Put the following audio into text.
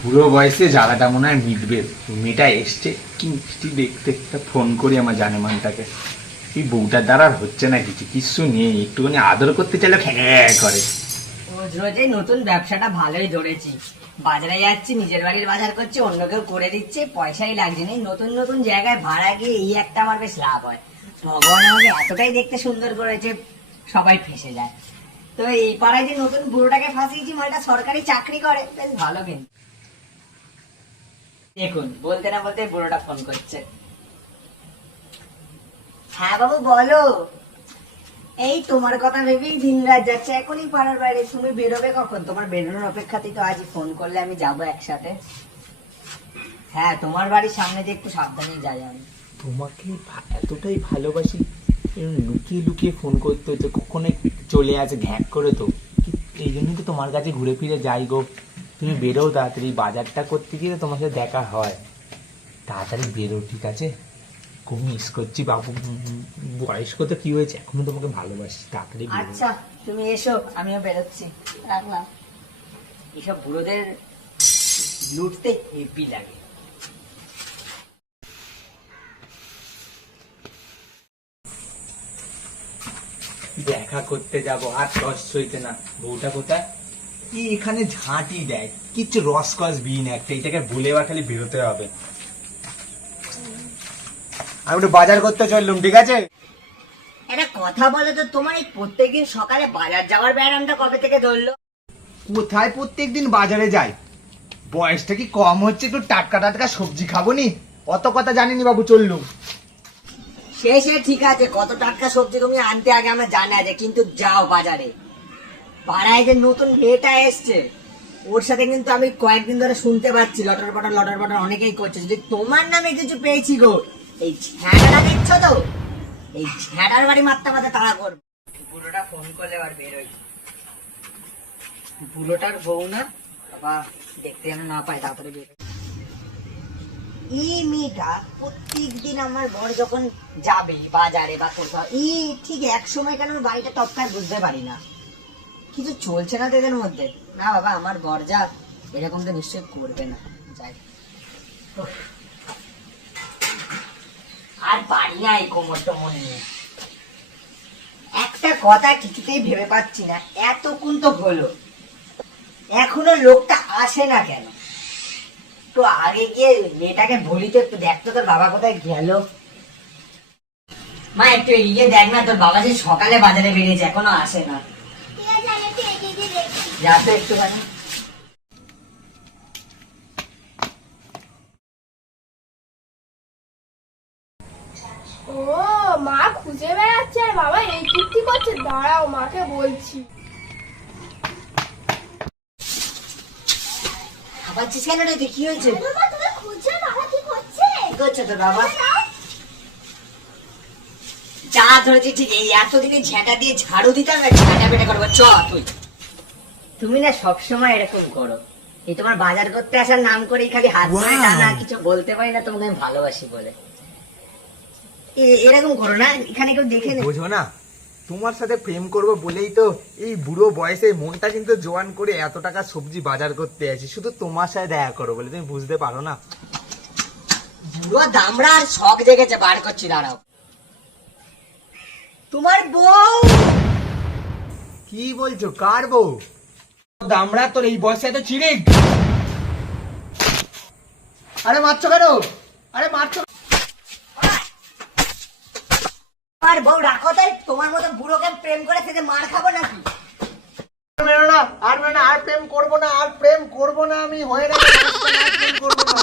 বুড়ো বয়সে জ্বালাটা মনে হয় মিটবে। মেয়েটা এসছে কি মিষ্টি দেখতে, একটা ফোন করি আমার জানেমানটাকে। এই বউটার দ্বারা আর হচ্ছে না, কিছু নেই, একটুখানি আদর করতে চাইলে খ্যাঁ করে। রোজ রোজ এই নতুন ব্যবসাটা ভালোই ধরেছি। বাজারে যাচ্ছি, নিজের বাড়ির বাজার করছি, অন্য কেউ করে দিচ্ছে, পয়সাই লাগছে না। নতুন নতুন জায়গায় ভাড়া গিয়ে এই একটা আমার বেশ লাভ হয়। ভগবান আমাকে এতটাই দেখতে সুন্দর করেছে, সবাই ফেসে যায়। তো এই পাড়ায় যে নতুন বুড়োটাকে ফাঁসিয়েছি, মালটা সরকারি চাকরি করে, বেশ ভালো। কিন্তু দেখুন, বলতে না বলতে বুড়োটা ফোন করছে। হ্যাঁ বাবু বলো। এই তোমার কথা ভেবেই দিন রাত যাচ্ছে, এখনই পাড়ার বাইরে। তুমি বেরোবে কখন? তোমার বেরোনোর অপেক্ষাতেই তো আজই ফোন করলে, আমি যাবো একসাথে। হ্যাঁ, তোমার বাড়ির সামনে দিয়ে একটু সাবধানে যাই আমি। তোমাকে এতটাই ভালোবাসি, লুকিয়ে লুকিয়ে ফোন করতে হচ্ছে, কখনো চলে আসে ঘ্যাক করে। তো এই জন্যই তো তোমার কাছে ঘুরে ফিরে যাই গো। তুমি বেরো তাড়াতাড়ি, বাজারটা করতে গিয়ে তোমার সাথে দেখা হয়। তাড়াতাড়ি বেরো, ঠিক আছে? খুব মিস করছি বাবু। বয়স্ক তো কি হয়েছে, এখনো তোমাকে ভালোবাসি, তাড়াতাড়ি বেরো। আচ্ছা তুমি এসো, আমিও বেরোচ্ছি, রাখলাম। এসব বুড়োদের লুটতে হেভি লাগে। দেখা করতে যাব, আর রস সইতে না। বউটা কোথায়? কি এখানে ঝাঁটি দেয়, কিচ্ছু রসকস বিন একটা। এটাকে ভুলে এবার খালি বেরোতে হবে। আমি একটু বাজার করতে চললুম, ঠিক আছে? একটা কথা বলো তো, তোমার এই প্রত্যেকদিন সকালে বাজার যাওয়ার ব্যায়ামটা কবে থেকে ধরলো? কোথায় প্রত্যেকদিন বাজারে যাই? বয়সটা কি কম হচ্ছে? একটু টাটকা টাটকা সবজি খাবো নি, অত কথা জানিনি বাবু, চললুম। সে ঠিক আছে, কত টাটকা সবজি তুমি আনতে আগে আমরা জানা আছে, কিন্তু যাও বাজারে। পাড়ায় যে নতুন মেয়েটা এসছে, ওর সাথে কিন্তু আমি কয়েকদিন ধরে শুনতে পাচ্ছি লটর পটর অনেকেই করছে। যদি তোমার নামে কিছু পেয়েছি গো, এই ঝ্যাঁটা দেখছো তো, এই ঝ্যাঁটার বাড়ি মারতে মারতে তাড়া করবো। বুড়োটা ফোন করলে এবার বেরোই। বুড়োটার বউ না বাবা, দেখতে যেন না পায়, তাড়াতাড়ি বেরোই। এই মেয়েটা প্রত্যেক দিন আমার বর যখন যাবে বাজারে বা কোথাও, ঠিক এক সময় কেন বাড়িটা টপকায় বুঝতে পারি না। কিছু চলছে না তো এদের মধ্যে। না বাবা, আমার বর যা এরকম তো নিশ্চয় করবে না। যাই, আর পারি না এই কোমর টোমর নিয়ে। একটা কথা কিছুতেই ভেবে পাচ্ছি না, এতক্ষণ তো হলো, এখনো লোকটা আসে না কেন? তো আগে গিয়ে মেয়েটাকে বলি তো, একটু দেখতো তোর বাবা কোথায় গেল। মা একটু এগিয়ে দেখ না, তোর বাবা যে সকালে বাজারে বেরিয়েছে, এখনো আসে না। যা তো একটুখানি। ও মা খুঁজে বেড়াচ্ছে আর বাবা এই কীর্তি করছে, দাঁড়াও মাকে বলছি। খাবারছিস কেন রে? কি হয়েছে? কি করছে তোর বাবা? যা ধরেছি ঠিক, এই এতদিনে ঝেঁটা দিয়ে ঝাড়ু দিতাম না, ঝাঁটা পেটা করবো। চ তুই, তুমি না সবসময় এরকম করো। এই তোমার বাজার করতে আসার নাম করেই খালি হাত ধরে টানা, কিছু বলতে পারি না তোমাকে আমি ভালোবাসি বলে। এরকম করো না, এখানে কেউ দেখে নেই। বোঝো না, তোমার সাথে প্রেম করব বলেই তো এই বুড়ো বয়সে মনটা কিন্তু জোয়ান করে এত টাকা সবজি বাজার করতে আসি, শুধু তোমার সাথে দেখা করো বলে। তুমি বুঝতে পারো না? বুড়ো দামড়া আর শখ জেগেছে, বার করছি, দাঁড়াও। তোমার বউ? কি বলছো? কার বউ? দামড়া, তোর এই বয়সে এত চিড়িক? আরে মারছো কেন? আরে মারছো? আর বউ রাখো তাই, তোমার মতো বুড়োকে প্রেম করে সেটা মার খাবো নাকি? মেরো না, আর মেরো না, আর প্রেম করবো না, আর প্রেম করবো না, আমি হয়ে গেছে, আর প্রেম করবো না।